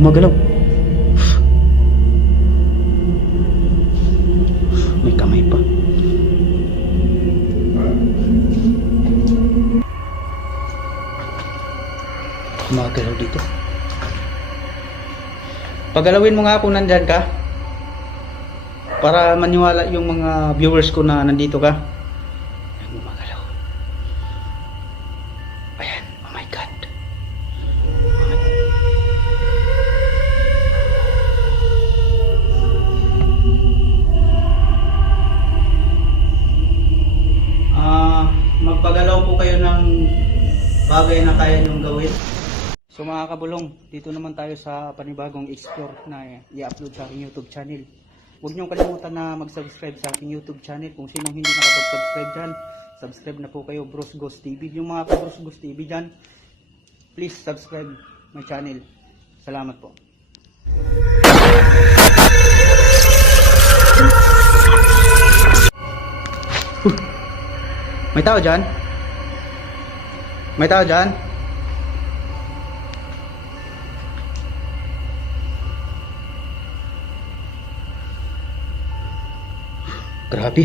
gumagalaw. May kamay pa. Gumagalaw dito. Pagalawin mo nga kung nandyan ka. Para maniwala yung mga viewers ko na nandito ka. Ayan, gumagalaw. Ayan, oh my God. Magpagalaw po kayo ng bagay na kaya nyong gawin. So mga kabulong, dito naman tayo sa panibagong explore na i-upload sa aking YouTube channel. Huwag niyong kalimutan na mag-subscribe sa aking YouTube channel. Kung sinong hindi nakapag-subscribe dyan, subscribe na po kayo, Bros Ghost TV. Yung mga ka-Bros Ghost TV dyan, please subscribe my channel. Salamat po. May tao dyan? May tao dyan? Grabe.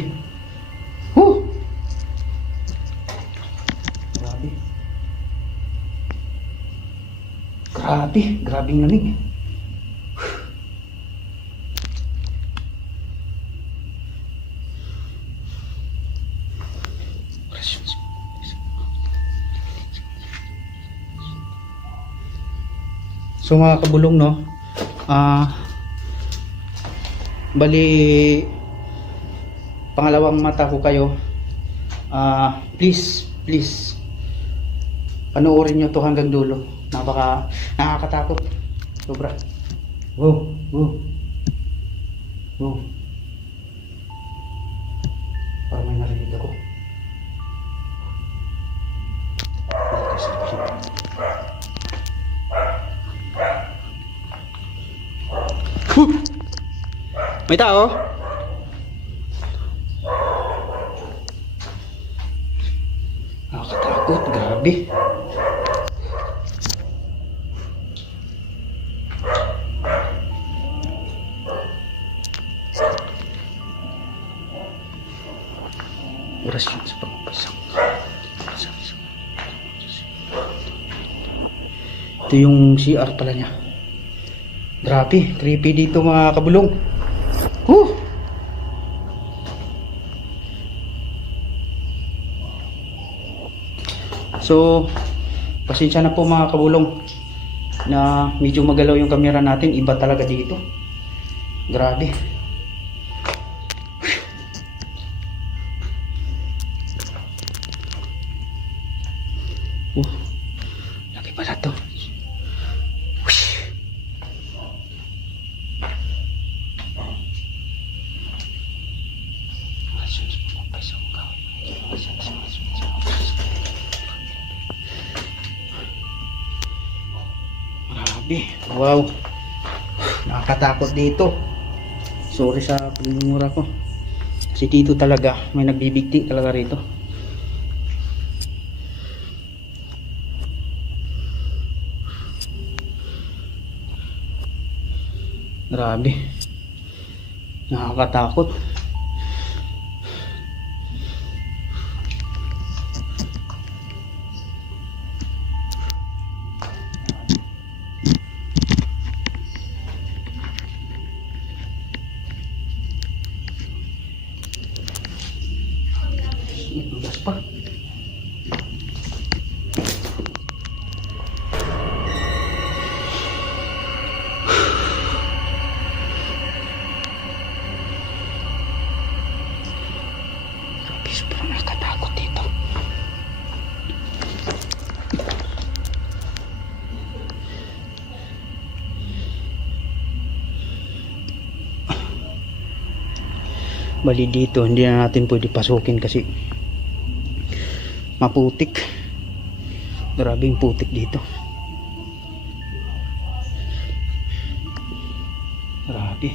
Grabe. Grabe. Grabing lamig. So mga kabulong, no, bali pangalawang mata ko kayo. Please panoorin nyo to hanggang dulo. Nakakatakot sobra. Wow. Parang may narinig ako. May tao? Nakakatakot, grabe. Orasyon sa pagpasang. Ito yung CR pala niya. Grabe, creepy dito mga kabulong. So, pasensya na po mga kabulong na medyo magalaw yung camera natin. Iba talaga dito. Grabe. Laki pala to. Wow, nakakatakot dito. Sorry sa pagmumura ko. Kasi dito talaga may nagbibigti talaga rito. Grabe, nakakatakot. Gas pa. Sobrang nakatakot dito. Bali dito hindi na natin pwede pasukin kasi maputik. Grabing putik dito. Grabe.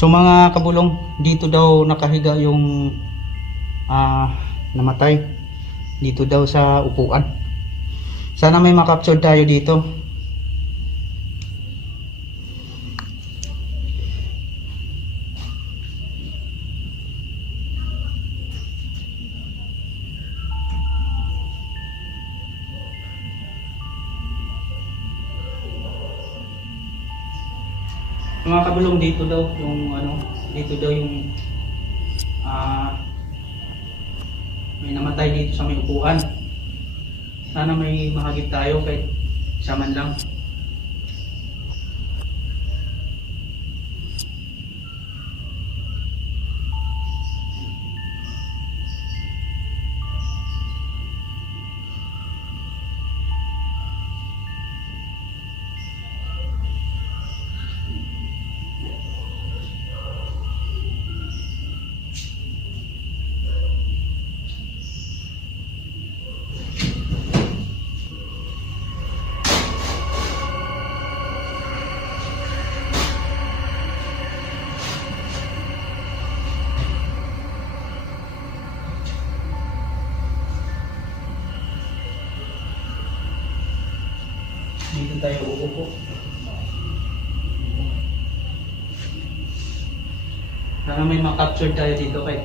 So mga kabulong, dito daw nakahiga yung namatay. Dito daw sa upuan. Sana may makapture tayo dito. Mga kabulong, dito daw yung dito daw yung may namatay dito sa may upuan. Sana may mahagip tayo kahit isa man lang. Dito tayo uupo. Sana may makapture tayo dito kahit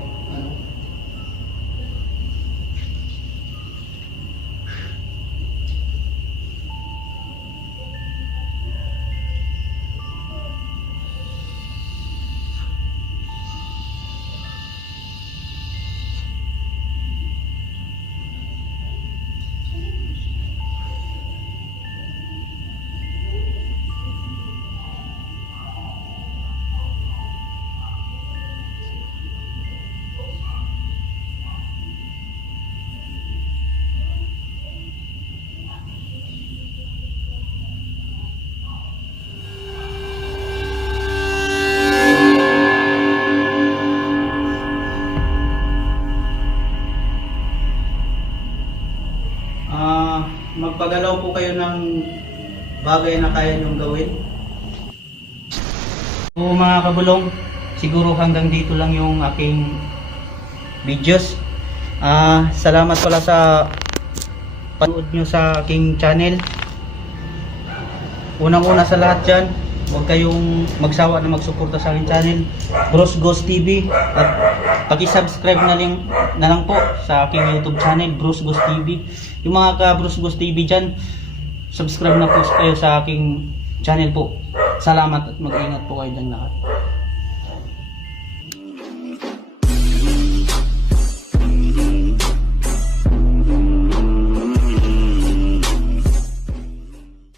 magpagalaw po kayo ng bagay na kaya nyong gawin. So mga kabulong, siguro hanggang dito lang yung aking videos. Salamat pala sa panood nyo sa aking channel. Unang-una sa lahat dyan, huwag kayong magsawa na magsuporta sa aking channel, Bruce Ghost TV, at paki-subscribe na lang po sa aking YouTube channel, Bruce Ghost TV. Yung mga ka Bruce Ghost TV dyan, subscribe na po kayo sa aking channel po. Salamat at mag-ingat po kayo dyan lahat.